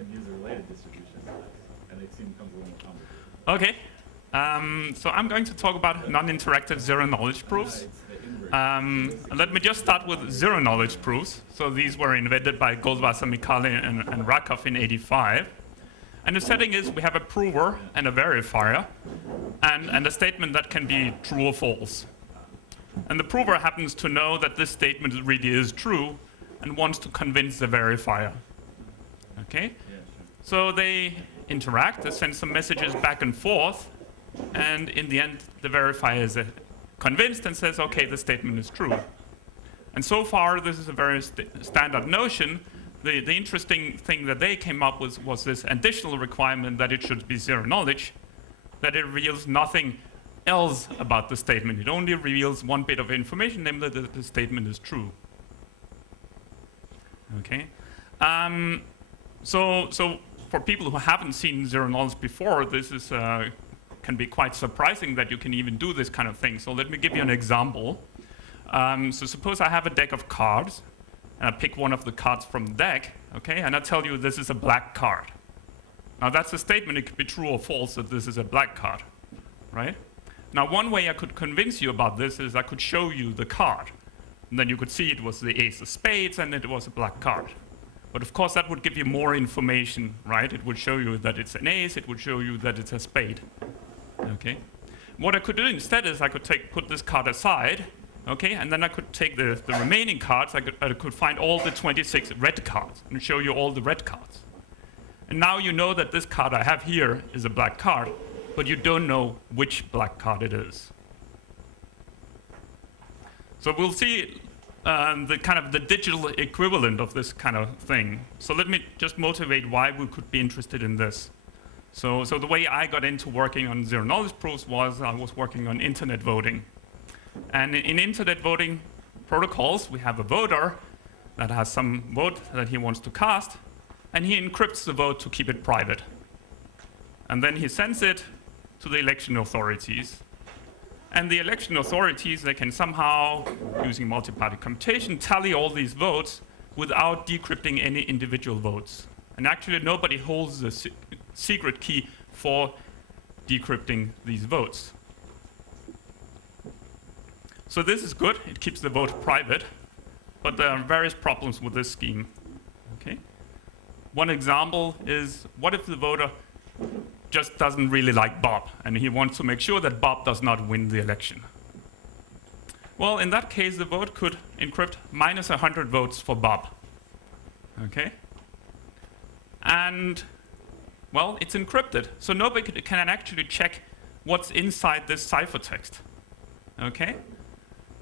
can use a related distribution, and it seems comes a little more complicated. Okay. So I'm going to talk about non-interactive zero-knowledge proofs. Let me just start with zero-knowledge proofs. So these were invented by Goldwasser, Mikhail, and Rakov in '85. And the setting is we have a prover and a verifier, and a statement that can be true or false. And the prover happens to know that this statement really is true and wants to convince the verifier. Okay? So they interact, they send some messages back and forth, and in the end, the verifier is convinced and says, okay, the statement is true. And so far, this is a very standard notion. The interesting thing that they came up with was this additional requirement that it should be zero knowledge, that it reveals nothing else about the statement. It only reveals one bit of information, namely that the statement is true. Okay. So for people who haven't seen zero knowledge before, this is can be quite surprising that you can even do this kind of thing. So let me give you an example. So suppose I have a deck of cards, and I pick one of the cards from the deck, okay, and I tell you this is a black card. Now that's a statement, it could be true or false that this is a black card, right? Now one way I could convince you about this is I could show you the card. And then you could see it was the ace of spades and it was a black card. But of course that would give you more information, right? It would show you that it's an ace, it would show you that it's a spade, okay? What I could do instead is I could put this card aside, okay, and then I could take the remaining cards, I could find all the 26 red cards and show you all the red cards. And now you know that this card I have here is a black card, but you don't know which black card it is. So we'll see the digital equivalent of this kind of thing. So let me just motivate why we could be interested in this. So the way I got into working on zero knowledge proofs was I was working on internet voting. And in internet voting protocols, we have a voter that has some vote that he wants to cast, and he encrypts the vote to keep it private. And then he sends it to the election authorities. And the election authorities, they can somehow, using multi-party computation, tally all these votes without decrypting any individual votes. And actually, nobody holds the secret key for decrypting these votes. So this is good, it keeps the vote private, but there are various problems with this scheme. Okay? One example is, what if the voter just doesn't really like Bob, and he wants to make sure that Bob does not win the election? Well, in that case, the vote could encrypt minus 100 votes for Bob. Okay? And, well, it's encrypted, so nobody can actually check what's inside this ciphertext. Okay?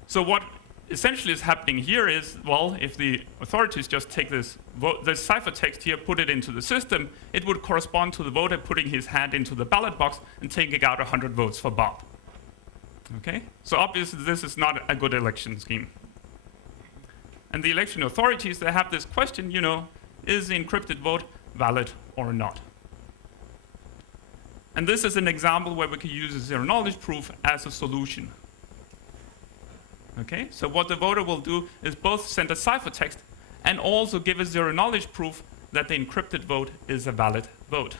So what essentially is happening here is, well, if the authorities just take this ciphertext here, put it into the system, it would correspond to the voter putting his hand into the ballot box and taking out 100 votes for Bob. Okay? So obviously this is not a good election scheme. And the election authorities, they have this question, you know, is the encrypted vote valid or not? And this is an example where we can use a zero knowledge proof as a solution. Okay, so what the voter will do is both send a ciphertext and also give a zero knowledge proof that the encrypted vote is a valid vote.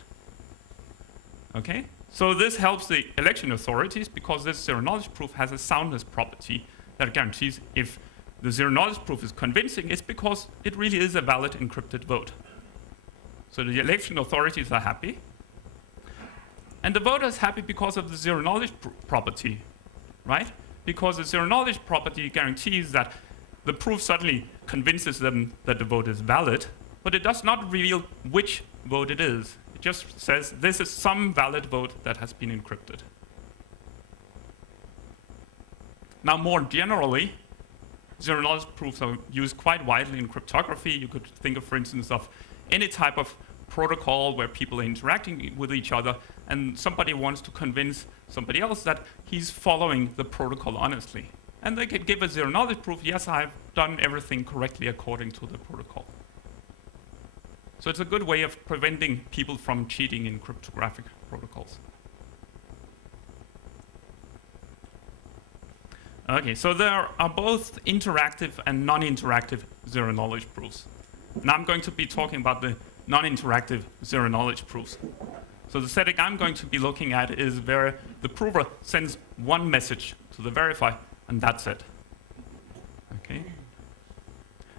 Okay, so this helps the election authorities because this zero knowledge proof has a soundness property that guarantees if the zero knowledge proof is convincing, it's because it really is a valid encrypted vote. So the election authorities are happy. And the voter is happy because of the zero knowledge property, right? Because the zero knowledge property guarantees that the proof suddenly convinces them that the vote is valid, but it does not reveal which vote it is. It just says this is some valid vote that has been encrypted. Now, more generally, zero knowledge proofs are used quite widely in cryptography. You could think of, for instance, of any type of protocol where people are interacting with each other and somebody wants to convince somebody else that he's following the protocol honestly. And they could give a zero knowledge proof, yes, I've done everything correctly according to the protocol. So it's a good way of preventing people from cheating in cryptographic protocols. Okay, so there are both interactive and non-interactive zero knowledge proofs. And I'm going to be talking about the non-interactive zero-knowledge proofs. So the setting I'm going to be looking at is where the prover sends one message to the verifier, and that's it. Okay.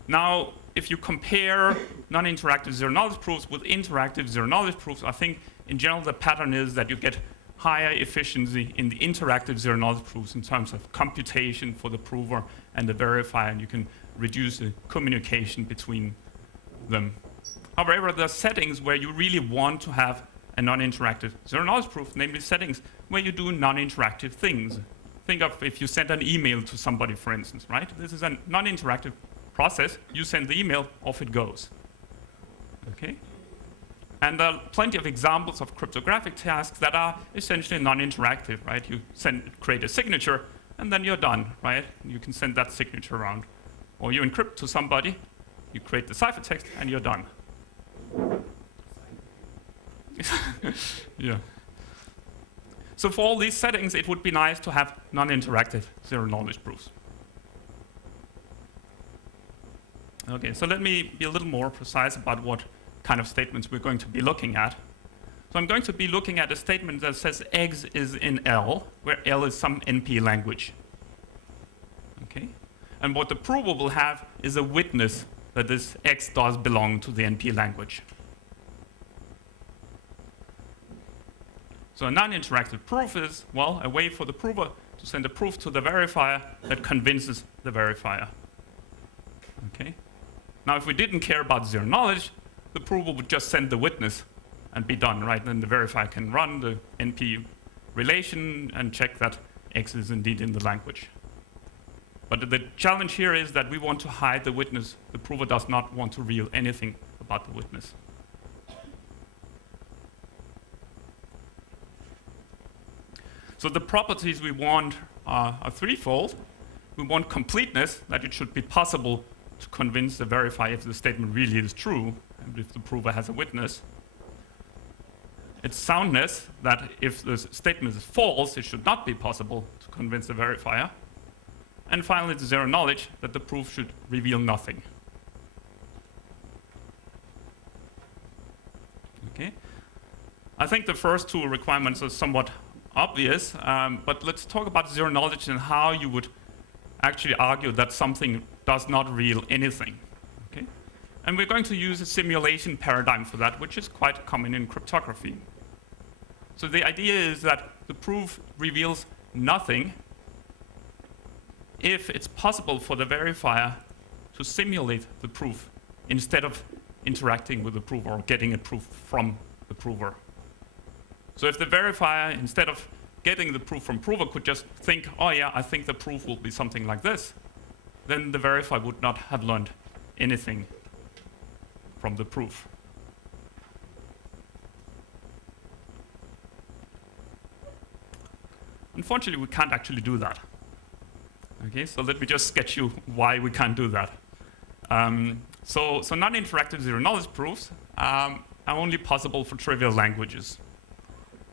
Now, if you compare non-interactive zero-knowledge proofs with interactive zero-knowledge proofs, I think in general the pattern is that you get higher efficiency in the interactive zero-knowledge proofs in terms of computation for the prover and the verifier, and you can reduce the communication between them. However, there are settings where you really want to have a non-interactive zero-knowledge proof, namely settings where you do non-interactive things. Think of if you send an email to somebody, for instance, right? This is a non-interactive process. You send the email, off it goes. Okay? And there are plenty of examples of cryptographic tasks that are essentially non-interactive, right? You create a signature, and then you're done, right? You can send that signature around. Or you encrypt to somebody, you create the ciphertext, and you're done. Yeah. So for all these settings, it would be nice to have non-interactive zero-knowledge proofs. Okay, so let me be a little more precise about what kind of statements we're going to be looking at. So I'm going to be looking at a statement that says X is in L, where L is some NP language. Okay? And what the prover will have is a witness that this X does belong to the NP language. So a non-interactive proof is, well, a way for the prover to send a proof to the verifier that convinces the verifier. Okay? Now, if we didn't care about zero knowledge, the prover would just send the witness and be done, right? Then the verifier can run the NP relation and check that X is indeed in the language. But the challenge here is that we want to hide the witness. The prover does not want to reveal anything about the witness. So the properties we want are threefold. We want completeness, that it should be possible to convince the verifier if the statement really is true, and if the prover has a witness. It's soundness, that if the statement is false, it should not be possible to convince the verifier. And finally, it's zero knowledge, that the proof should reveal nothing. Okay? I think the first two requirements are somewhat obvious, but let's talk about zero knowledge and how you would actually argue that something does not reveal anything. Okay? And we're going to use a simulation paradigm for that, which is quite common in cryptography. So the idea is that the proof reveals nothing if it's possible for the verifier to simulate the proof instead of interacting with the prover or getting a proof from the prover. So if the verifier, instead of getting the proof from prover, could just think, oh yeah, I think the proof will be something like this, then the verifier would not have learned anything from the proof. Unfortunately, we can't actually do that. Okay, so let me just sketch you why we can't do that. So non-interactive zero-knowledge proofs are only possible for trivial languages.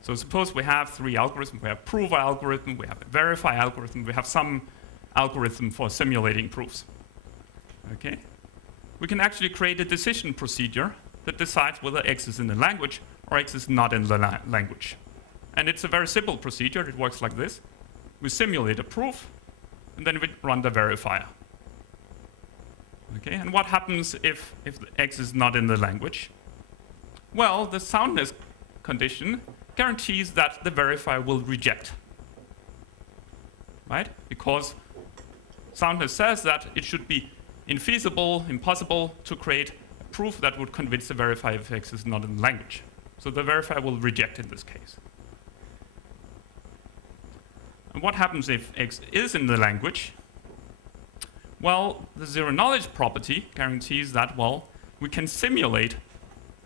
So suppose we have three algorithms. We have prover algorithm, we have a verify algorithm, we have some algorithm for simulating proofs. Okay? We can actually create a decision procedure that decides whether X is in the language or X is not in the language. And it's a very simple procedure. It works like this. We simulate a proof, and then we run the verifier. Okay? And what happens if X is not in the language? Well, the soundness condition guarantees that the verifier will reject, right? Because soundness says that it should be infeasible, impossible to create a proof that would convince the verifier if X is not in the language. So the verifier will reject in this case. And what happens if X is in the language? Well, the zero knowledge property guarantees that, well, we can simulate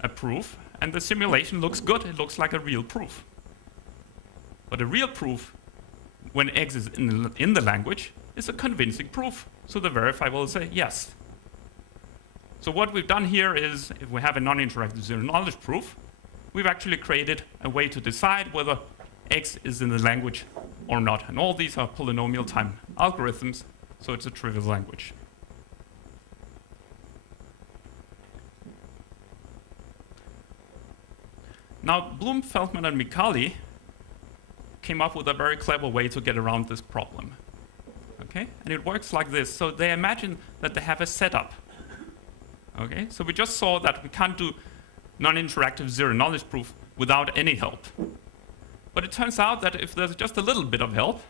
a proof, and the simulation looks good. It looks like a real proof. But a real proof, when X is in the language, is a convincing proof. So the verifier will say yes. So what we've done here is, if we have a non-interactive zero-knowledge proof, we've actually created a way to decide whether X is in the language or not. And all these are polynomial time algorithms, so it's a trivial language. Now, Bloom, Feldman, and Micali came up with a very clever way to get around this problem. Okay? And it works like this. So they imagine that they have a setup. Okay? So we just saw that we can't do non-interactive zero-knowledge proof without any help. But it turns out that if there's just a little bit of help,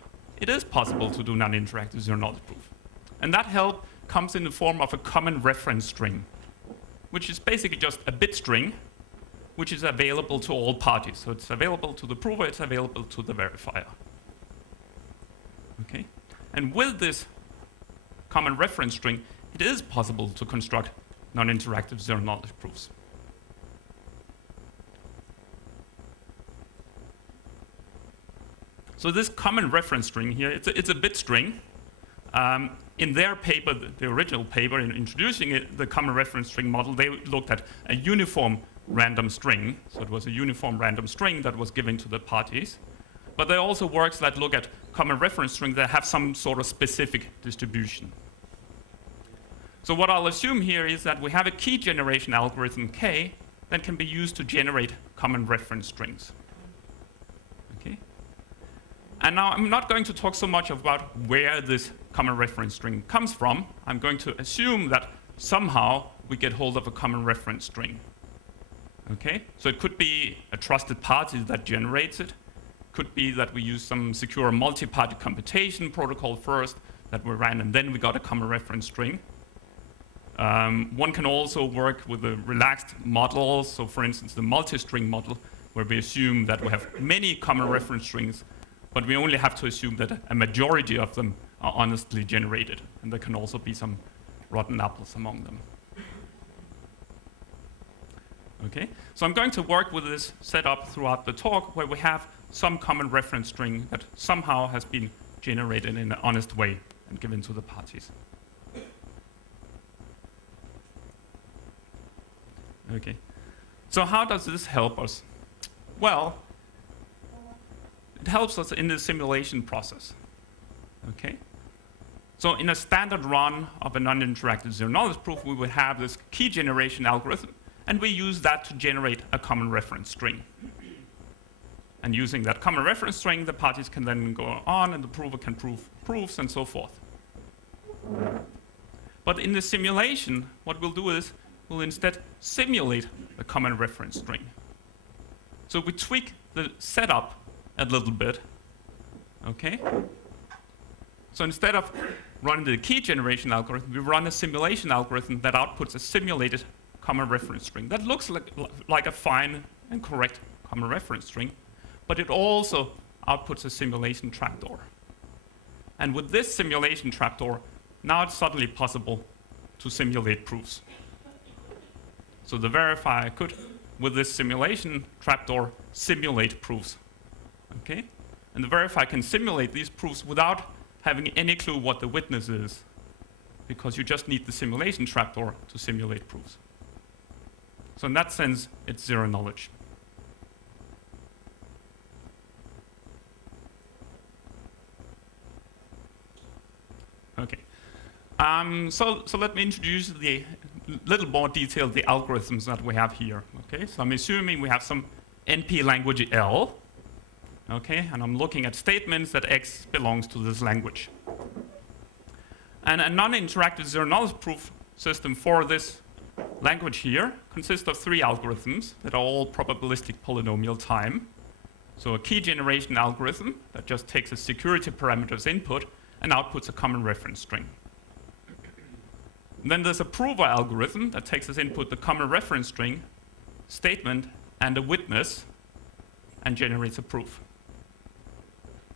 it is possible to do non-interactive zero-knowledge proof. And that help comes in the form of a common reference string, which is basically just a bit string, which is available to all parties. So it's available to the prover, it's available to the verifier. Okay? And with this common reference string, it is possible to construct non-interactive zero-knowledge proofs. So this common reference string here, it's a bit string. In their paper, the original paper, in introducing the common reference string model, they looked at a uniform random string. So it was a uniform random string that was given to the parties. But there are also works that look at common reference strings that have some sort of specific distribution. So what I'll assume here is that we have a key generation algorithm K that can be used to generate common reference strings. Okay? And now I'm not going to talk so much about where this common reference string comes from. I'm going to assume that somehow we get hold of a common reference string. Okay? So it could be a trusted party that generates it. Could be that we use some secure multi-party computation protocol first that we ran, and then we got a common reference string. One can also work with a relaxed model. So for instance, the multi-string model, where we assume that we have many common reference strings, but we only have to assume that a majority of them are honestly generated. And there can also be some rotten apples among them. Okay? So I'm going to work with this setup throughout the talk, where we have some common reference string that somehow has been generated in an honest way and given to the parties. Okay. So how does this help us? Well, it helps us in the simulation process. Okay? So in a standard run of a non-interactive zero-knowledge proof, we would have this key generation algorithm, and we use that to generate a common reference string. And using that common reference string, the parties can then go on, and the prover can prove proofs, and so forth. But in the simulation, what we'll do is we'll instead simulate the common reference string. So we tweak the setup a little bit. Okay? So instead of running the key generation algorithm, we run a simulation algorithm that outputs a simulated common reference string. That looks like a fine and correct common reference string, but it also outputs a simulation trapdoor. And with this simulation trapdoor, now it's suddenly possible to simulate proofs. So the verifier could, with this simulation trapdoor, simulate proofs. Okay? And the verifier can simulate these proofs without having any clue what the witness is, because you just need the simulation trapdoor to simulate proofs. So in that sense, it's zero knowledge. Okay. So let me introduce the little more detailed the algorithms that we have here. Okay, so I'm assuming we have some NP language L. Okay, and I'm looking at statements that X belongs to this language. And a non-interactive zero-knowledge proof system for this language here consists of three algorithms that are all probabilistic polynomial time. So a key generation algorithm that just takes a security parameters input and outputs a common reference string. And then there's a prover algorithm that takes as input the common reference string, statement, and a witness, and generates a proof.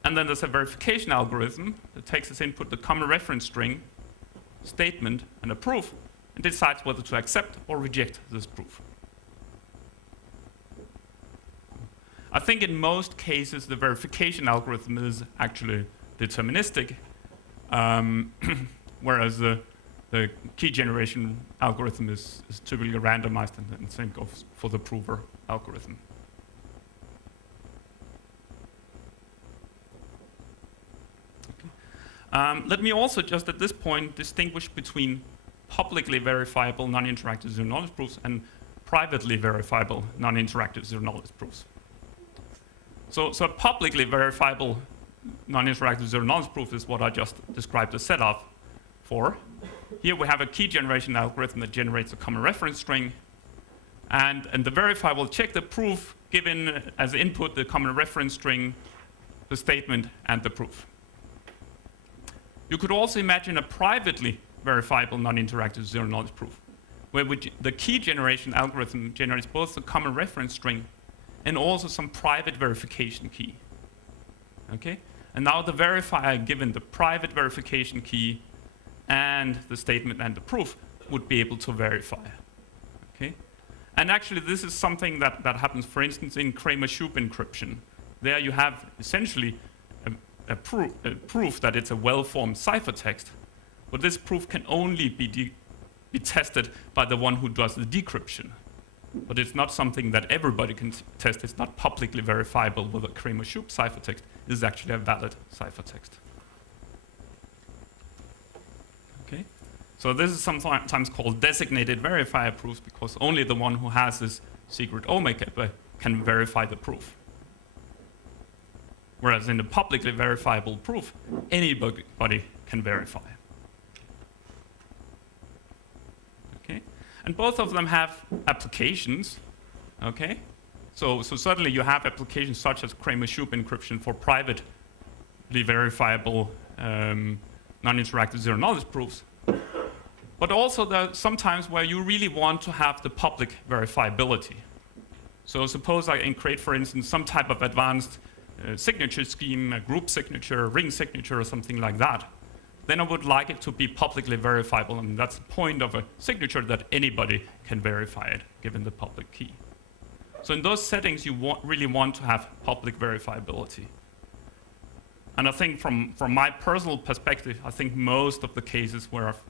And then there's a verification algorithm that takes as input the common reference string, statement, and a proof, and decides whether to accept or reject this proof. I think in most cases the verification algorithm is actually deterministic, whereas the key generation algorithm is typically randomized, and the same goes for the prover algorithm. Okay. Let me also just at this point distinguish between publicly verifiable non-interactive zero-knowledge proofs and privately verifiable non-interactive zero-knowledge proofs. So a publicly verifiable non-interactive zero-knowledge proof is what I just described the setup for. Here we have a key generation algorithm that generates a common reference string, and the verifier will check the proof given as input the common reference string, the statement, and the proof. You could also imagine a privately verifiable non-interactive zero-knowledge proof, where the key generation algorithm generates both the common reference string and also some private verification key. Okay? And now the verifier, given the private verification key and the statement and the proof, would be able to verify. Okay? And actually, this is something that happens, for instance, in Kramer-Shoup encryption. There you have essentially a proof that it's a well-formed ciphertext, but this proof can only be tested by the one who does the decryption. But it's not something that everybody can test. It's not publicly verifiable with a Kramer-Shoup ciphertext. This is actually a valid ciphertext. Okay? So this is sometimes called designated verifier proofs, because only the one who has this secret omega can verify the proof. Whereas in the publicly verifiable proof, anybody can verify. Okay? And both of them have applications. Okay? So certainly you have applications such as Kramer-Shoup encryption for privately verifiable non-interactive zero-knowledge proofs. But also there are some times where you really want to have the public verifiability. So suppose I create, for instance, some type of advanced signature scheme, a group signature, a ring signature, or something like that. Then I would like it to be publicly verifiable, and that's the point of a signature, that anybody can verify it, given the public key. So in those settings, you really want to have public verifiability. And I think from my personal perspective, I think most of the cases where I've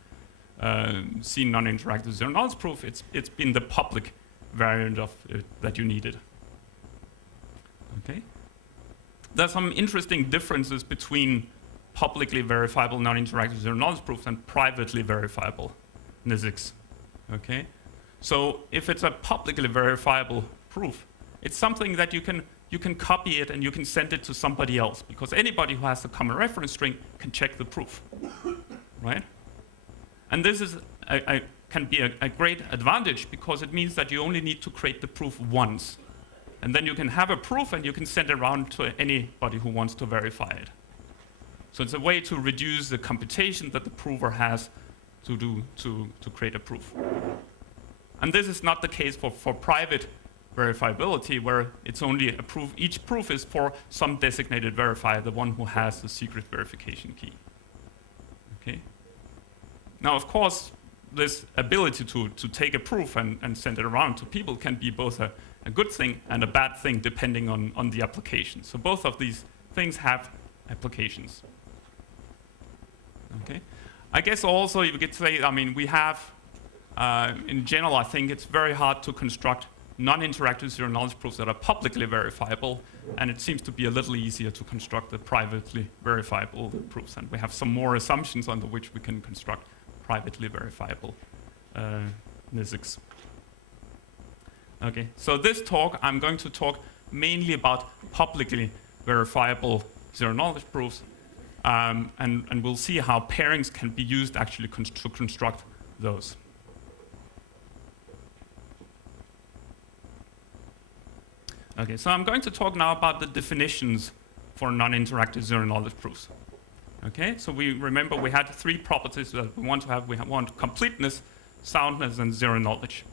seen non-interactive zero-knowledge proof, it's been the public variant of it that you needed. Okay? There's some interesting differences between publicly verifiable non-interactive zero-knowledge proofs and privately verifiable NIZKs. Okay? So if it's a publicly verifiable proof, it's something that you can copy it and you can send it to somebody else, because anybody who has a common reference string can check the proof, right? And this is can be a great advantage, because it means that you only need to create the proof once. And then you can have a proof and you can send it around to anybody who wants to verify it. So it's a way to reduce the computation that the prover has to create a proof. And this is not the case for private verifiability, where it's only a proof. Each proof is for some designated verifier, the one who has the secret verification key. Okay? Now, of course, this ability to take a proof and send it around to people can be both a good thing and a bad thing, depending on the application. So both of these things have applications. Okay? I guess also you could say, I mean, we have, in general, I think it's very hard to construct non-interactive zero-knowledge proofs that are publicly verifiable, and it seems to be a little easier to construct the privately verifiable proofs. And we have some more assumptions under which we can construct privately verifiable NIZKs. Okay, so this talk, I'm going to talk mainly about publicly verifiable zero-knowledge proofs, and we'll see how pairings can be used actually to construct those. Okay, so I'm going to talk now about the definitions for non-interactive zero-knowledge proofs. Okay, so we remember we had three properties that we want to have. We want completeness, soundness, and zero-knowledge.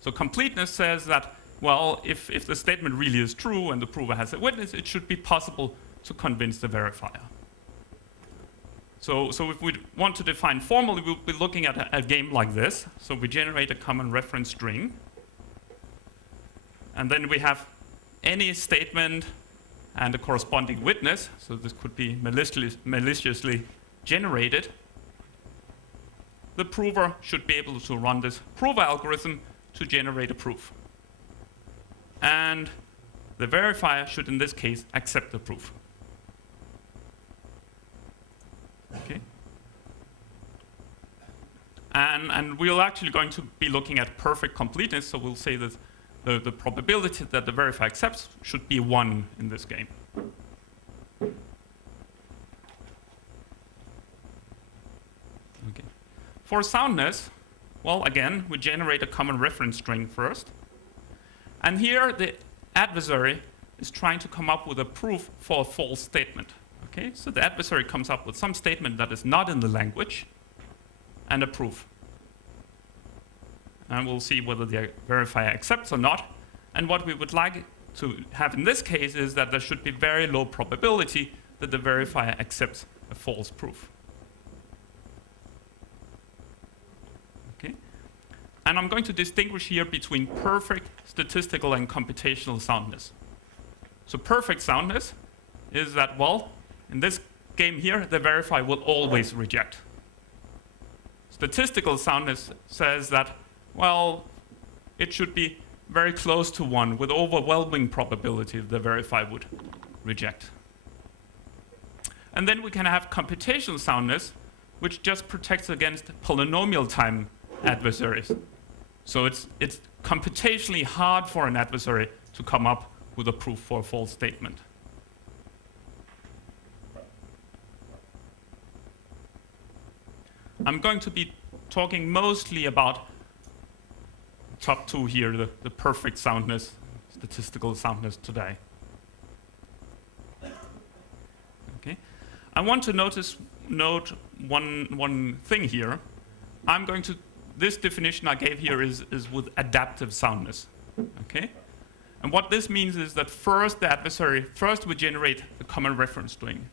So completeness says that, well, if the statement really is true and the prover has a witness, it should be possible to convince the verifier. So if we want to define formally, we'll be looking at a game like this. So we generate a common reference string. And then we have any statement and a corresponding witness. So this could be maliciously generated. The prover should be able to run this prover algorithm to generate a proof. And the verifier should, in this case, accept the proof. Okay. And we're actually going to be looking at perfect completeness, so we'll say that the probability that the verifier accepts should be 1 in this game. Okay. For soundness, well, again, we generate a common reference string first. And here the adversary is trying to come up with a proof for a false statement. Okay, so the adversary comes up with some statement that is not in the language and a proof. And we'll see whether the verifier accepts or not. And what we would like to have in this case is that there should be very low probability that the verifier accepts a false proof. Okay? And I'm going to distinguish here between perfect statistical and computational soundness. So perfect soundness is that, well, in this game here, the verifier will always reject. Statistical soundness says that, well, it should be very close to 1 with overwhelming probability the verifier would reject. And then we can have computational soundness, which just protects against polynomial time adversaries. So it's computationally hard for an adversary to come up with a proof for a false statement. I'm going to be talking mostly about top 2 here, the perfect soundness, statistical soundness today. Okay. I want to note one thing here. This definition I gave here is with adaptive soundness. Okay? And what this means is that first we generate the common reference string.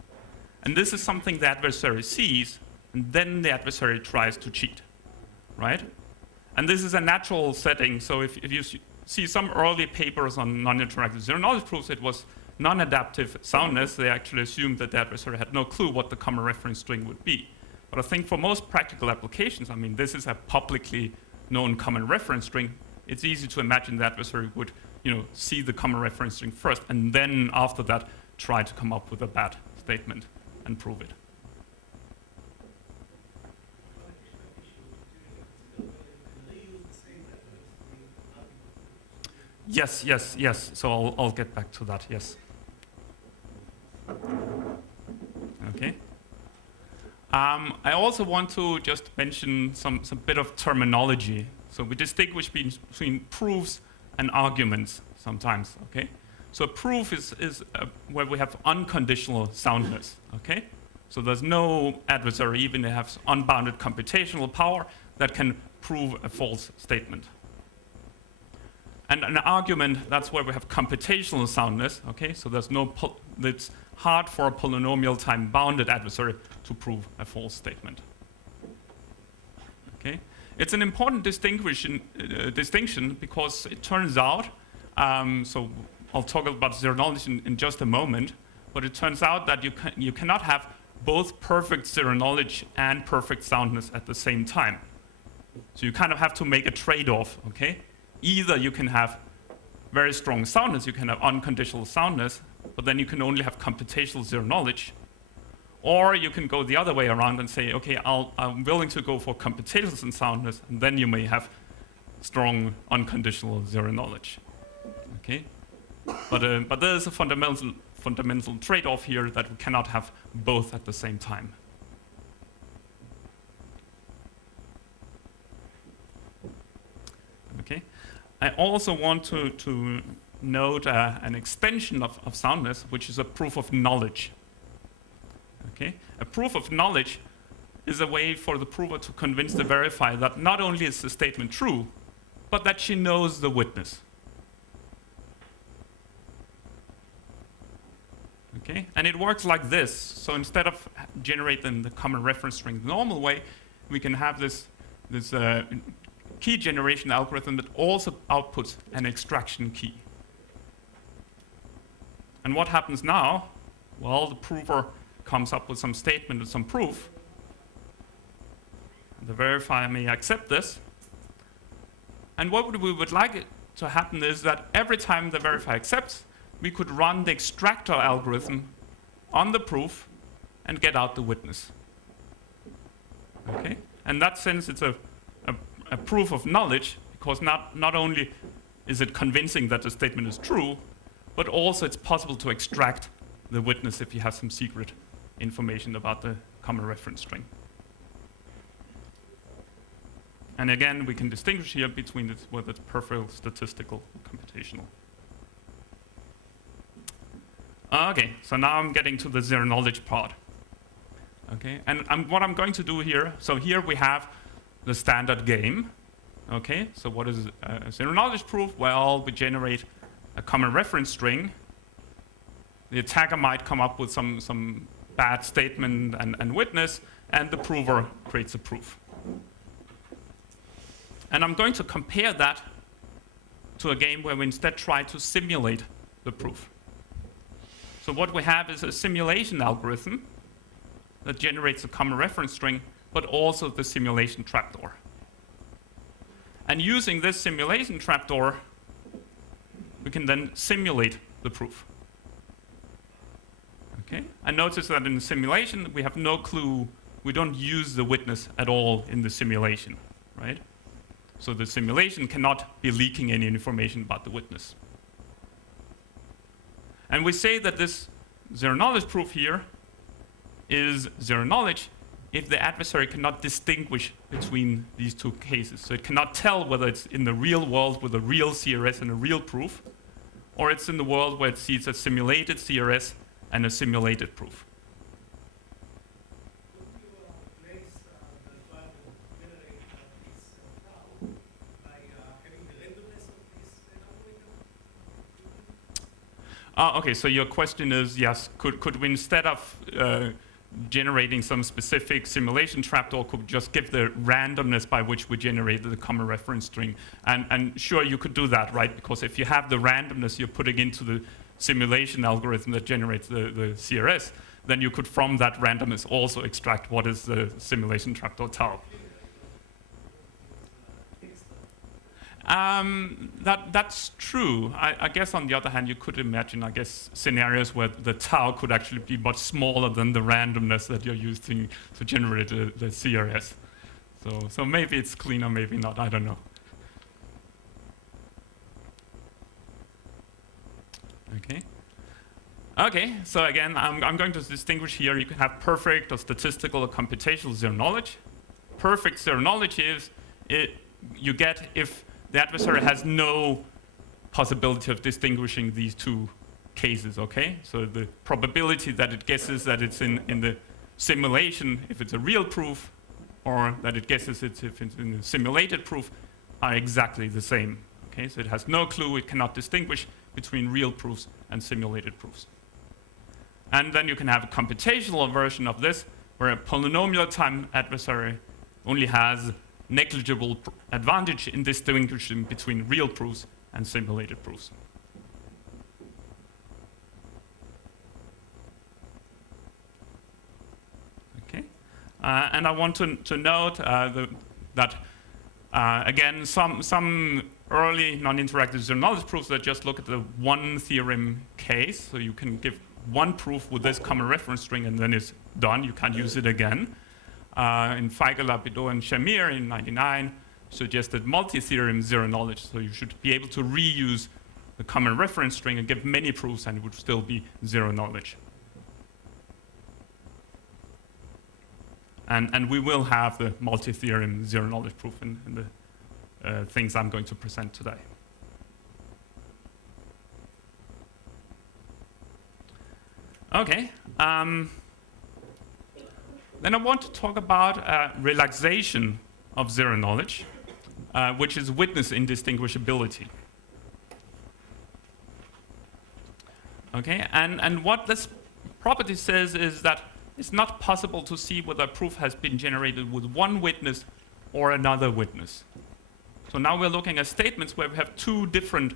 And this is something the adversary sees, and then the adversary tries to cheat, right? And this is a natural setting, so if you see some early papers on non-interactive zero-knowledge proofs, it was non-adaptive soundness. They actually assumed that the adversary had no clue what the common reference string would be. But I think for most practical applications, I mean, this is a publicly known common reference string. It's easy to imagine the adversary would, see the common reference string first, and then after that, try to come up with a bad statement and prove it. Yes. So I'll get back to that, yes. Okay. I also want to just mention some bit of terminology. So we distinguish between proofs and arguments sometimes, okay? So a proof is where we have unconditional soundness, okay? So there's no adversary, even if it has unbounded computational power, that can prove a false statement. And an argument, that's where we have computational soundness, okay? So it's hard for a polynomial time bounded adversary to prove a false statement. Okay? It's an important distinction because it turns out, so I'll talk about zero knowledge in just a moment, but it turns out that you cannot have both perfect zero knowledge and perfect soundness at the same time. So you kind of have to make a trade-off, okay? Either you can have very strong soundness, you can have unconditional soundness, but then you can only have computational zero knowledge. Or you can go the other way around and say, okay, I'm willing to go for computational soundness, and then you may have strong unconditional zero knowledge. Okay? But there is a fundamental trade-off here that we cannot have both at the same time. Okay? I also want to note an extension of soundness, which is a proof of knowledge. Okay? A proof of knowledge is a way for the prover to convince the verifier that not only is the statement true, but that she knows the witness. Okay? And it works like this. So instead of generating the common reference string the normal way, we can have this key generation algorithm that also outputs an extraction key. And what happens now? Well, the prover comes up with some statement and some proof. The verifier may accept this. And what we would like it to happen is that every time the verifier accepts, we could run the extractor algorithm on the proof and get out the witness. Okay? In that sense, it's a a proof of knowledge, because not only is it convincing that the statement is true, but also it's possible to extract the witness if you have some secret information about the common reference string. And again, we can distinguish here between whether it's peripheral, statistical, or computational. Okay, so now I'm getting to the zero knowledge part. Okay, and what I'm going to do here, so here we have the standard game. Okay, so what is a zero knowledge proof? Well, we generate a common reference string. The attacker might come up with some bad statement and witness, and the prover creates a proof. And I'm going to compare that to a game where we instead try to simulate the proof. So what we have is a simulation algorithm that generates a common reference string, but also the simulation trapdoor. And using this simulation trapdoor, we can then simulate the proof. Okay? And notice that in the simulation, we have no clue. We don't use the witness at all in the simulation, right? So the simulation cannot be leaking any information about the witness. And we say that this zero knowledge proof here is zero knowledge if the adversary cannot distinguish between these two cases. So it cannot tell whether it's in the real world with a real CRS and a real proof, or it's in the world where it sees a simulated CRS and a simulated proof. Okay, so your question is, yes, could we instead of generating some specific simulation trapdoor, could just give the randomness by which we generated the common reference string? And sure, you could do that, right? Because if you have the randomness you're putting into the simulation algorithm that generates the CRS, then you could from that randomness also extract what is the simulation trapdoor tau. That's true. I guess on the other hand, you could imagine, I guess, scenarios where the tau could actually be much smaller than the randomness that you're using to generate the CRS. So maybe it's cleaner, maybe not, I don't know. Okay. Okay, so again, I'm going to distinguish here. You can have perfect or statistical or computational zero knowledge. Perfect zero knowledge is you get if the adversary has no possibility of distinguishing these two cases, okay? So the probability that it guesses that it's in the simulation, if it's a real proof, or that it guesses if it's in the simulated proof, are exactly the same, okay? So it has no clue, it cannot distinguish between real proofs and simulated proofs. And then you can have a computational version of this, where a polynomial time adversary only has negligible advantage in distinguishing between real proofs and simulated proofs. Okay, and I want to note that again, some early non-interactive zero knowledge proofs that just look at the one theorem case, so you can give one proof with this common reference string and then it's done. You can't use it again. In Fiat-Shamir and Shamir in '99 suggested multi-theorem zero knowledge, so you should be able to reuse the common reference string and give many proofs and it would still be zero knowledge. And we will have the multi-theorem zero knowledge proof in the things I'm going to present today. Okay. Then I want to talk about relaxation of zero knowledge, which is witness indistinguishability. Okay, and what this property says is that it's not possible to see whether a proof has been generated with one witness or another witness. So now we're looking at statements where we have two different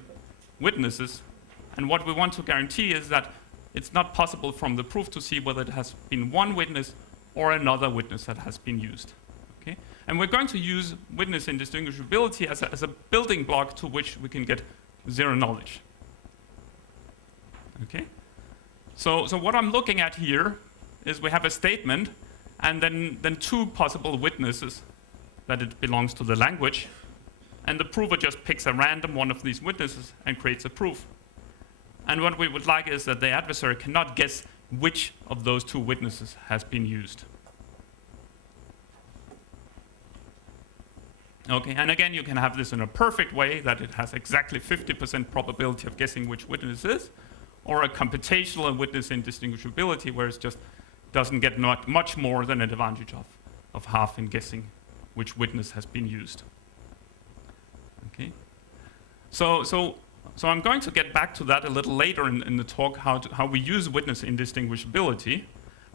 witnesses, and what we want to guarantee is that it's not possible from the proof to see whether it has been one witness or another witness that has been used. Okay? And we're going to use witness indistinguishability as a building block to which we can get zero knowledge. Okay? So what I'm looking at here is we have a statement and then two possible witnesses that it belongs to the language, and the prover just picks a random one of these witnesses and creates a proof. And what we would like is that the adversary cannot guess which of those two witnesses has been used. Okay, and again, you can have this in a perfect way, that it has exactly 50% probability of guessing which witness it is, or a computational witness indistinguishability, where it just doesn't get not much more than an advantage of half in guessing which witness has been used. Okay, so I'm going to get back to that a little later in the talk, how we use witness indistinguishability.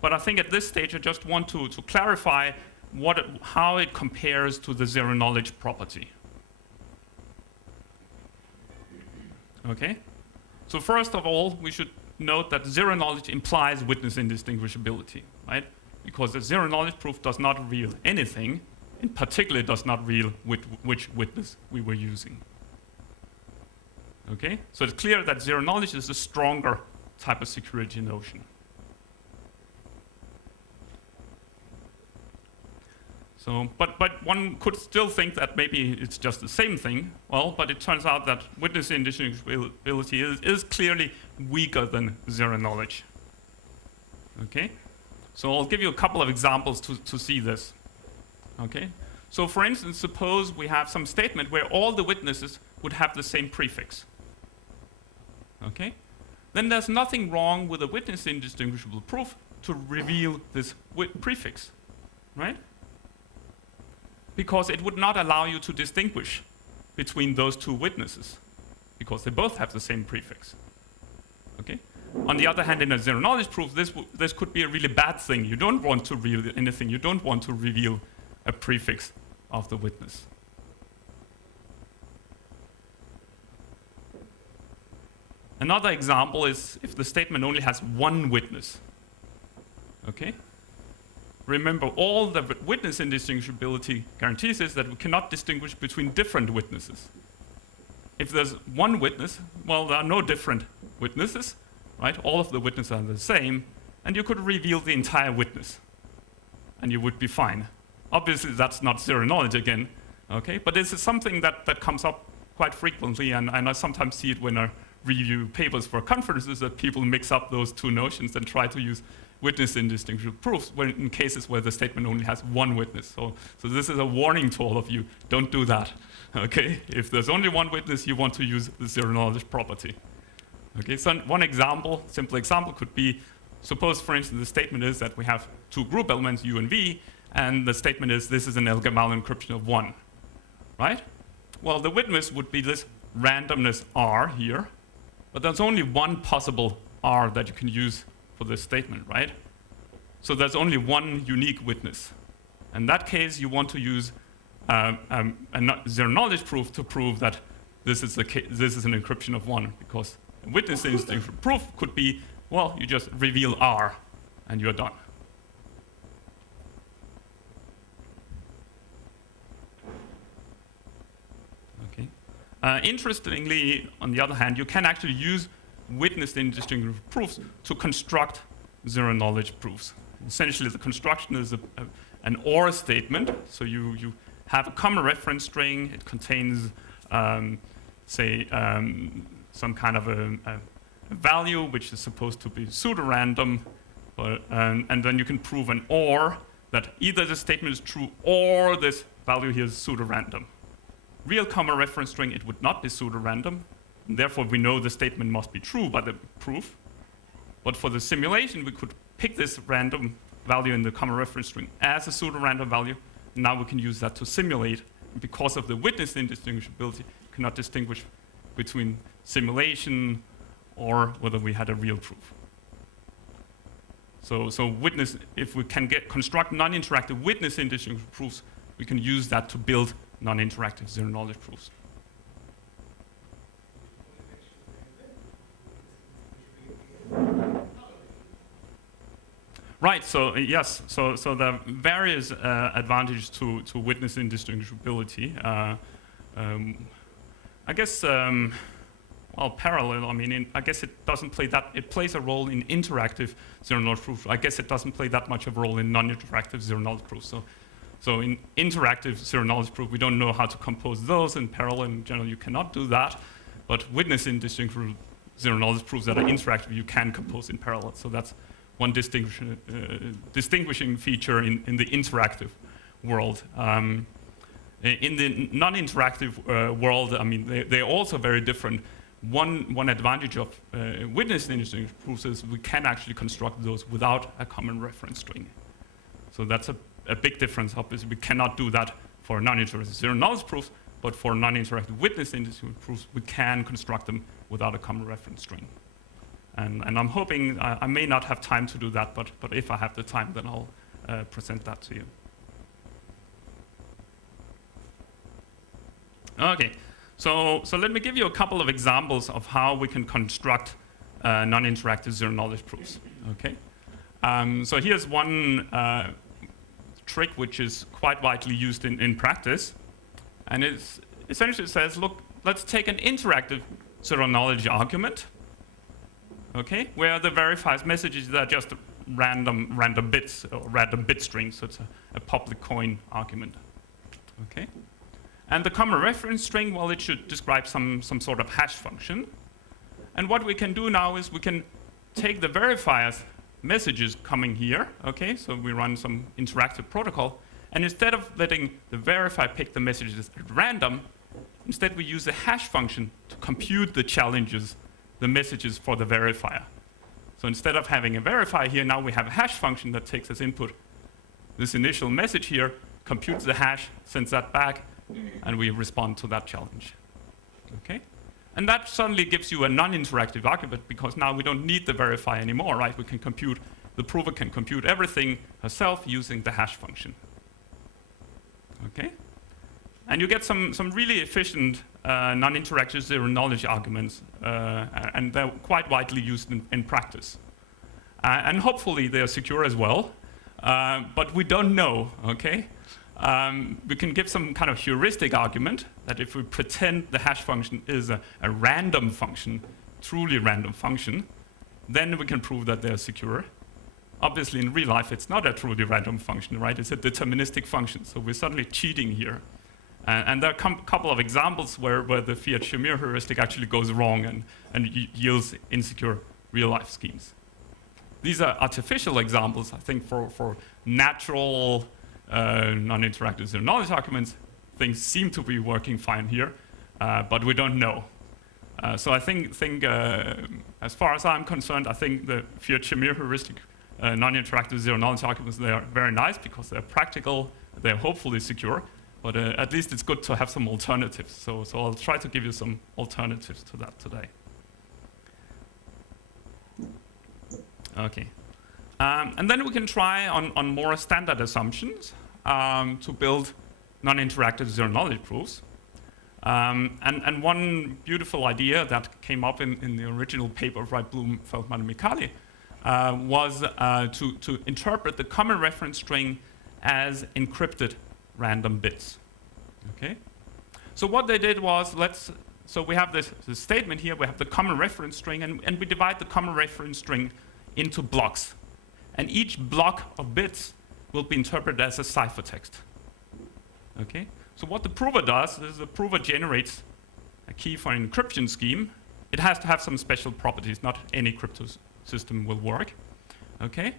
But I think at this stage I just want to clarify how it compares to the zero knowledge property. Okay, so first of all, we should note that zero knowledge implies witness indistinguishability, right? Because the zero knowledge proof does not reveal anything, in particular it does not reveal which witness we were using. Okay, so it's clear that zero knowledge is a stronger type of security notion. So, but one could still think that maybe it's just the same thing. Well, but it turns out that witness indistinguishability is clearly weaker than zero knowledge. Okay, so I'll give you a couple of examples to see this. Okay, so for instance, suppose we have some statement where all the witnesses would have the same prefix. Okay, then there's nothing wrong with a witness indistinguishable proof to reveal this prefix, right? Because it would not allow you to distinguish between those two witnesses, because they both have the same prefix. Okay. On the other hand, in a zero knowledge proof, this could be a really bad thing. You don't want to reveal anything. You don't want to reveal a prefix of the witness. Another example is if the statement only has one witness. Okay? Remember, all the witness indistinguishability guarantees is that we cannot distinguish between different witnesses. If there's one witness, well, there are no different witnesses, right? All of the witnesses are the same, and you could reveal the entire witness, and you would be fine. Obviously, that's not zero knowledge again, okay? But this is something that comes up quite frequently, and I sometimes see it when I review papers for conferences, that people mix up those two notions and try to use witness indistinguishable proofs in cases where the statement only has one witness. So this is a warning to all of you, don't do that, okay? If there's only one witness, you want to use the zero knowledge property. Okay, so one example, simple example could be, suppose for instance the statement is that we have two group elements, U and V, and the statement is this is an Elgamal encryption of 1, right? Well, the witness would be this randomness R here, but there's only one possible R that you can use for this statement, right? So there's only one unique witness. In that case, you want to use a zero knowledge proof to prove that this is an encryption of 1, because a witness indistinguishable proof could be, well, you just reveal R and you're done. Okay. Interestingly, on the other hand, you can actually use witness indistinguishable proofs to construct zero knowledge proofs. Essentially, the construction is an OR statement. So you have a common reference string. It contains, say, some kind of a value which is supposed to be pseudo-random, and then you can prove an OR that either the statement is true or this value here is pseudo-random. Real common reference string, it would not be pseudo-random. Therefore, we know the statement must be true by the proof. But for the simulation, we could pick this random value in the common reference string as a pseudo-random value. And now we can use that to simulate. And because of the witness indistinguishability, you cannot distinguish between simulation or whether we had a real proof. So witness, if we can construct non-interactive witness indistinguishable proofs, we can use that to build non-interactive zero knowledge proofs. Right, so yes, so there are various advantages to witness indistinguishability. I guess, well, parallel, I mean, I guess it doesn't play that, it plays a role in interactive zero knowledge proof. I guess it doesn't play that much of a role in non-interactive zero knowledge proof. So So in interactive zero-knowledge proof, we don't know how to compose those. In parallel, in general, you cannot do that. But witness indistinguishable zero-knowledge proofs that are interactive, you can compose in parallel. So that's one distinguishing feature in the interactive world. In the non-interactive world, I mean, they're also very different. One advantage of witness indistinguishable proofs is we can actually construct those without a common reference string. So that's a big difference. Obviously, we cannot do that for non-interactive zero-knowledge proofs, but for non-interactive witness indistinguishable proofs, we can construct them without a common reference string. And I'm hoping, I may not have time to do that, but if I have the time, then I'll present that to you. Okay, so let me give you a couple of examples of how we can construct non-interactive zero-knowledge proofs. Okay, so here's one trick which is quite widely used in practice, and it essentially says, look, let's take an interactive zero-knowledge argument, okay, where the verifies messages that are just random bits or random bit strings, so it's a public coin argument, okay. And the common reference string, well, it should describe some sort of hash function. And what we can do now is we can take the verifier's messages coming here, okay, so we run some interactive protocol, and instead of letting the verifier pick the messages at random, instead we use a hash function to compute the messages for the verifier. So instead of having a verifier here, now we have a hash function that takes as input this initial message here, computes the hash, sends that back, and we respond to that challenge. Okay? And that suddenly gives you a non-interactive argument, because now we don't need the verifier anymore, right? We can compute, the prover can compute everything herself using the hash function. Okay? And you get some really efficient non-interactive zero-knowledge arguments, and they're quite widely used in practice. And hopefully they're secure as well, but we don't know, okay? We can give some kind of heuristic argument that if we pretend the hash function is a random function, truly random function, then we can prove that they're secure. Obviously, in real life, it's not a truly random function, right? It's a deterministic function, so we're suddenly cheating here. And there are a couple of examples where the Fiat-Shamir heuristic actually goes wrong and yields insecure real-life schemes. These are artificial examples, I think, for natural non-interactive zero-knowledge arguments. Things seem to be working fine here, but we don't know. So I think as far as I'm concerned, I think the Fiat-Shamir heuristic non-interactive zero-knowledge arguments, they are very nice because they're practical, they're hopefully secure, but at least it's good to have some alternatives. So I'll try to give you some alternatives to that today. Okay. And then we can try on more standard assumptions to build non-interactive zero-knowledge proofs. And one beautiful idea that came up in the original paper by Bloom, Feldman, and Micali was to interpret the common reference string as encrypted random bits. Okay? So what they did was, so we have this statement here, we have the common reference string, and we divide the common reference string into blocks. And each block of bits will be interpreted as a ciphertext. Okay? So what the prover does is the prover generates a key for an encryption scheme. It has to have some special properties, not any crypto system will work. Okay?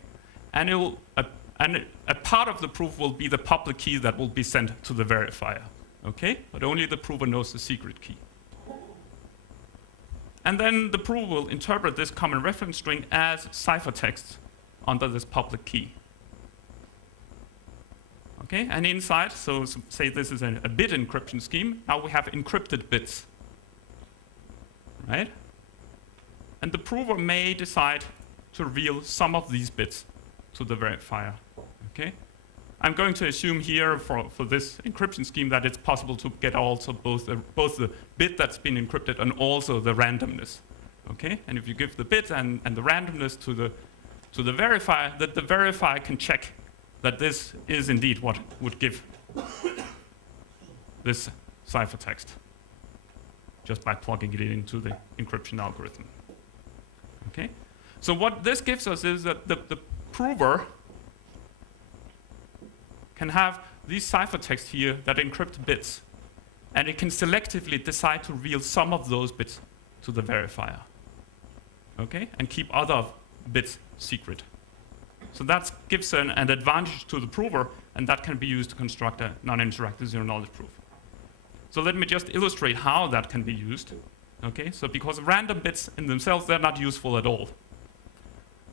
And a part of the proof will be the public key that will be sent to the verifier. Okay? But only the prover knows the secret key. And then the prover will interpret this common reference string as ciphertext under this public key. Okay, and inside, so say this is a bit encryption scheme, now we have encrypted bits, right? And the prover may decide to reveal some of these bits to the verifier, okay? I'm going to assume here for this encryption scheme that it's possible to get also both the bit that's been encrypted and also the randomness, okay? And if you give the bit and the randomness to the verifier, that the verifier can check that this is indeed what would give this ciphertext just by plugging it into the encryption algorithm. Okay? So what this gives us is that the prover can have these ciphertexts here that encrypt bits, and it can selectively decide to reveal some of those bits to the verifier, okay, and keep other bits secret. So that gives an advantage to the prover, and that can be used to construct a non-interactive zero-knowledge proof. So let me just illustrate how that can be used. Okay, so because random bits in themselves, they're not useful at all.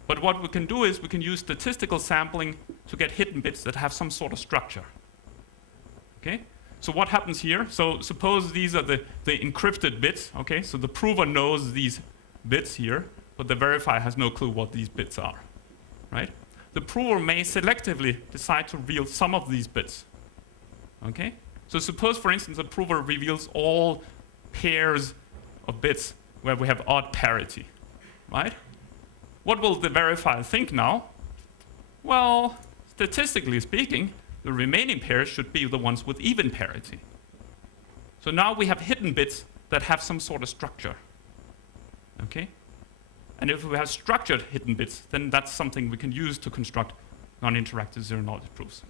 But what we can do is we can use statistical sampling to get hidden bits that have some sort of structure. Okay, so what happens here? So suppose these are the encrypted bits. Okay, so the prover knows these bits here, but the verifier has no clue what these bits are, right? The prover may selectively decide to reveal some of these bits. Okay, so suppose, for instance, the prover reveals all pairs of bits where we have odd parity, right? What will the verifier think now? Well, statistically speaking, the remaining pairs should be the ones with even parity. So now we have hidden bits that have some sort of structure, okay? And if we have structured hidden bits, then that's something we can use to construct non-interactive zero-knowledge proofs.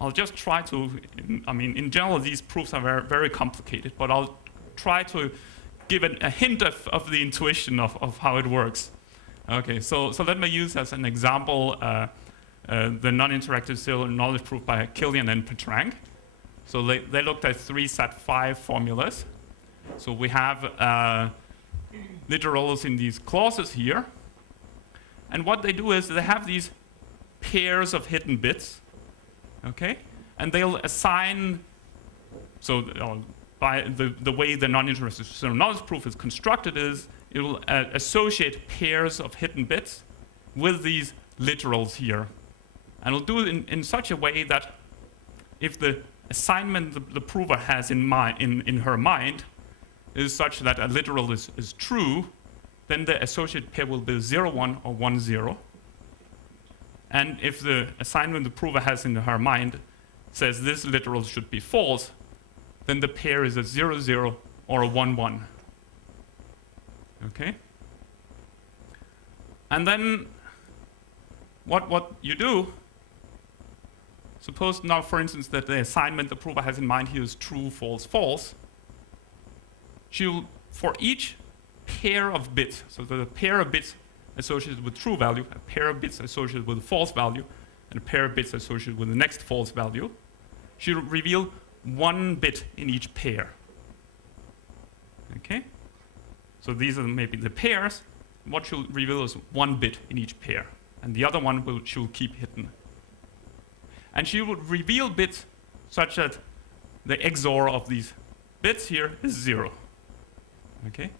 I'll just try to, in general, these proofs are very, very complicated, but I'll try to give a hint of the intuition of how it works. Okay, so let me use as an example the non-interactive zero-knowledge proof by Killian and Petrang. So they looked at 3 SAT5 formulas. So we have literals in these clauses here. And what they do is they have these pairs of hidden bits, okay? And they'll assign, so by the way the non-interactive zero-knowledge proof is constructed is it will associate pairs of hidden bits with these literals here. And it'll do it in such a way that if the assignment the prover has in her mind is such that a literal is true, then the associated pair will be 0, 1 or 1, 0. And if the assignment the prover has in her mind says this literal should be false, then the pair is a 0, 0 or a 1, 1. Okay? And then what you do, suppose now, for instance, that the assignment the prover has in mind here is true, false, false. She'll, for each pair of bits, so the pair of bits associated with true value, a pair of bits associated with a false value, and a pair of bits associated with the next false value, she'll reveal 1 bit in each pair. Okay? So these are maybe the pairs. What she'll reveal is 1 bit in each pair, and the other one she'll keep hidden. And she would reveal bits such that the XOR of these bits here is 0. Okay?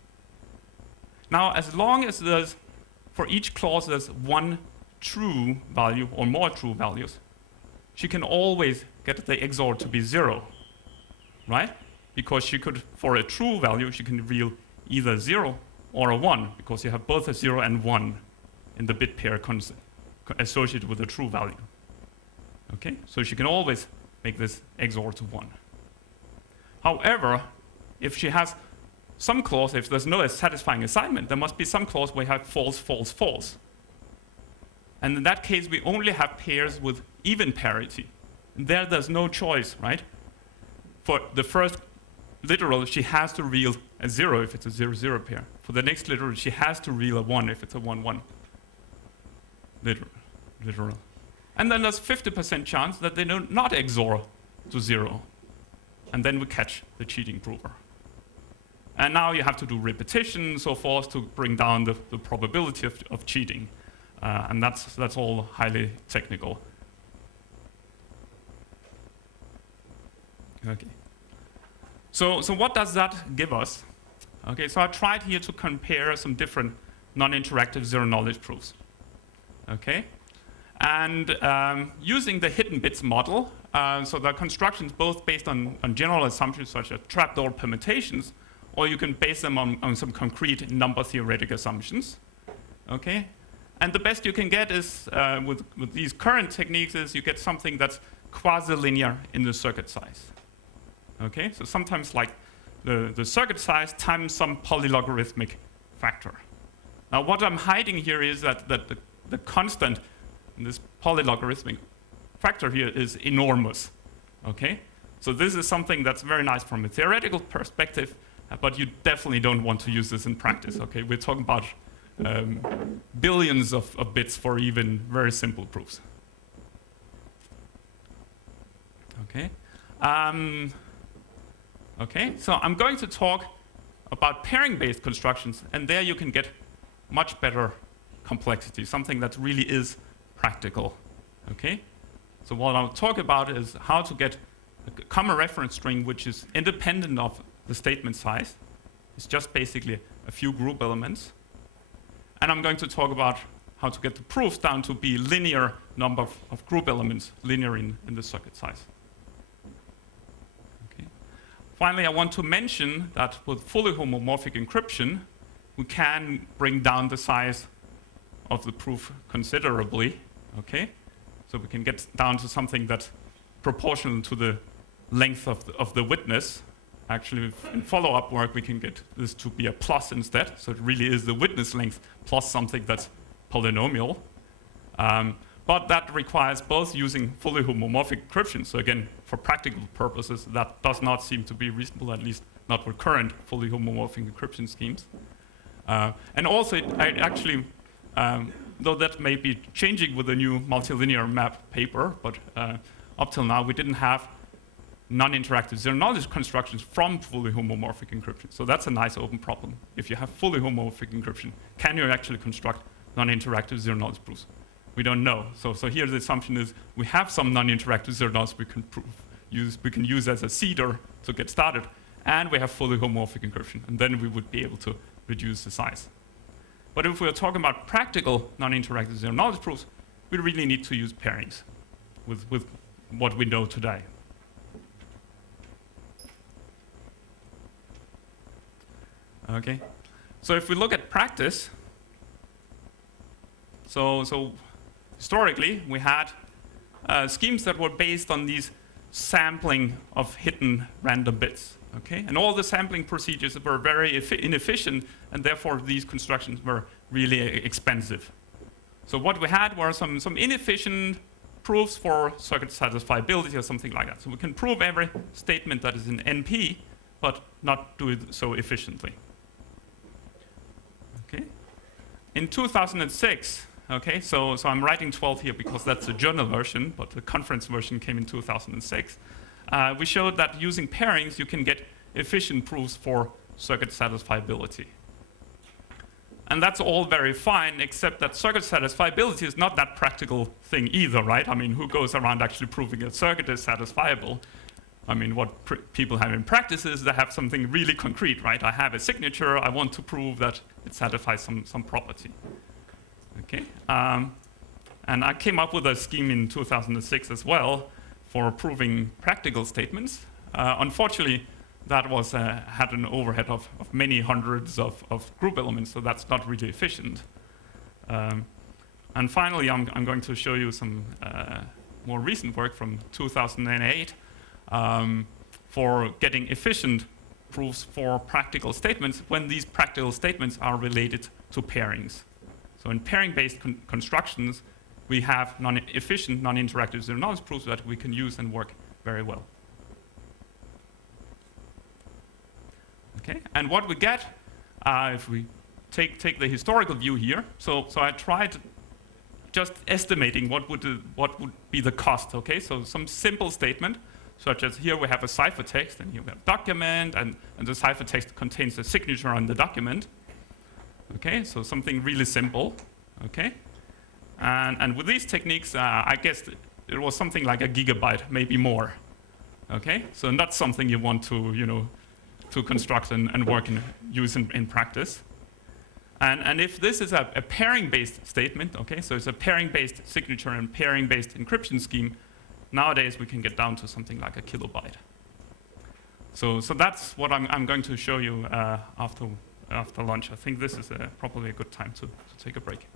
Now, as long as there's, for each clause, there's 1 true value or more true values, she can always get the XOR to be 0, right? Because she could, for a true value, she can reveal either 0 or a 1, because you have both a 0 and 1 in the bit pair associated with a true value. Okay? So she can always make this XOR to 1. However, if she has some clause, if there's no satisfying assignment, there must be some clause where you have false, false, false. And in that case, we only have pairs with even parity. And there's no choice, right? For the first literal, she has to reveal a 0 if it's a 0, 0 pair. For the next literal, she has to reveal a 1 if it's a 1, 1 literal. And then there's 50% chance that they do not XOR to 0. And then we catch the cheating prover. And now you have to do repetition and so forth to bring down the probability of cheating. And that's all highly technical. Okay. So what does that give us? Okay, so I tried here to compare some different non-interactive zero-knowledge proofs. Okay? And using the hidden bits model, so the constructions both based on general assumptions such as trapdoor permutations, or you can base them on some concrete number theoretic assumptions. Okay? And the best you can get is, with these current techniques, is you get something that's quasi-linear in the circuit size. Okay? So sometimes like the circuit size times some polylogarithmic factor. Now what I'm hiding here is that the constant in this polylogarithmic factor here is enormous, okay? So this is something that's very nice from a theoretical perspective, but you definitely don't want to use this in practice, okay? We're talking about billions of bits for even very simple proofs. Okay. Okay, so I'm going to talk about pairing-based constructions, and there you can get much better complexity, something that really is practical. Okay? So what I'll talk about is how to get a common reference string which is independent of the statement size. It's just basically a few group elements. And I'm going to talk about how to get the proofs down to be linear number of group elements, linear in the circuit size. Okay. Finally, I want to mention that with fully homomorphic encryption, we can bring down the size of the proof considerably. Okay? So we can get down to something that's proportional to the length of the witness. Actually, in follow-up work, we can get this to be a plus instead. So it really is the witness length plus something that's polynomial. But that requires both using fully homomorphic encryption. So again, for practical purposes, that does not seem to be reasonable, at least not with current fully homomorphic encryption schemes. And also, actually, though that may be changing with the new multilinear map paper, but up till now, we didn't have non-interactive zero-knowledge constructions from fully homomorphic encryption. So that's a nice open problem. If you have fully homomorphic encryption, can you actually construct non-interactive zero-knowledge proofs? We don't know. So here the assumption is we have some non-interactive zero-knowledge we can use as a seeder to get started, and we have fully homomorphic encryption, and then we would be able to reduce the size. But if we're talking about practical non-interactive zero-knowledge proofs, we really need to use pairings with what we know today. Okay, so if we look at practice, so historically we had schemes that were based on these sampling of hidden random bits. Okay, and all the sampling procedures were very inefficient, and therefore these constructions were really expensive. So what we had were some inefficient proofs for circuit satisfiability or something like that. So we can prove every statement that is in NP, but not do it so efficiently. Okay. In 2006, okay, so I'm writing 12 here because that's the journal version, but the conference version came in 2006. We showed that using pairings, you can get efficient proofs for circuit satisfiability. And that's all very fine, except that circuit satisfiability is not that practical thing either, right? I mean, who goes around actually proving a circuit is satisfiable? I mean, what people have in practice is they have something really concrete, right? I have a signature, I want to prove that it satisfies some property. Okay, and I came up with a scheme in 2006 as well for proving practical statements. Unfortunately, that was had an overhead of many hundreds of group elements, so that's not really efficient. And finally, I'm going to show you some more recent work from 2008 for getting efficient proofs for practical statements when these practical statements are related to pairings. So in pairing-based constructions, we have efficient, non-interactive zero-knowledge proofs that we can use and work very well. Okay, and what we get if we take the historical view here. So I tried just estimating what would be the cost. Okay, so some simple statement, such as here we have a ciphertext, and here we have document, and the ciphertext contains a signature on the document. Okay, so something really simple. Okay, and with these techniques, I guess it was something like a gigabyte, maybe more. Okay, so not something you want to to construct and work and use in practice. And if this is a pairing-based statement, okay, so it's a pairing-based signature and pairing-based encryption scheme, nowadays we can get down to something like a kilobyte. So that's what I'm going to show you after lunch. I think this is probably a good time to take a break.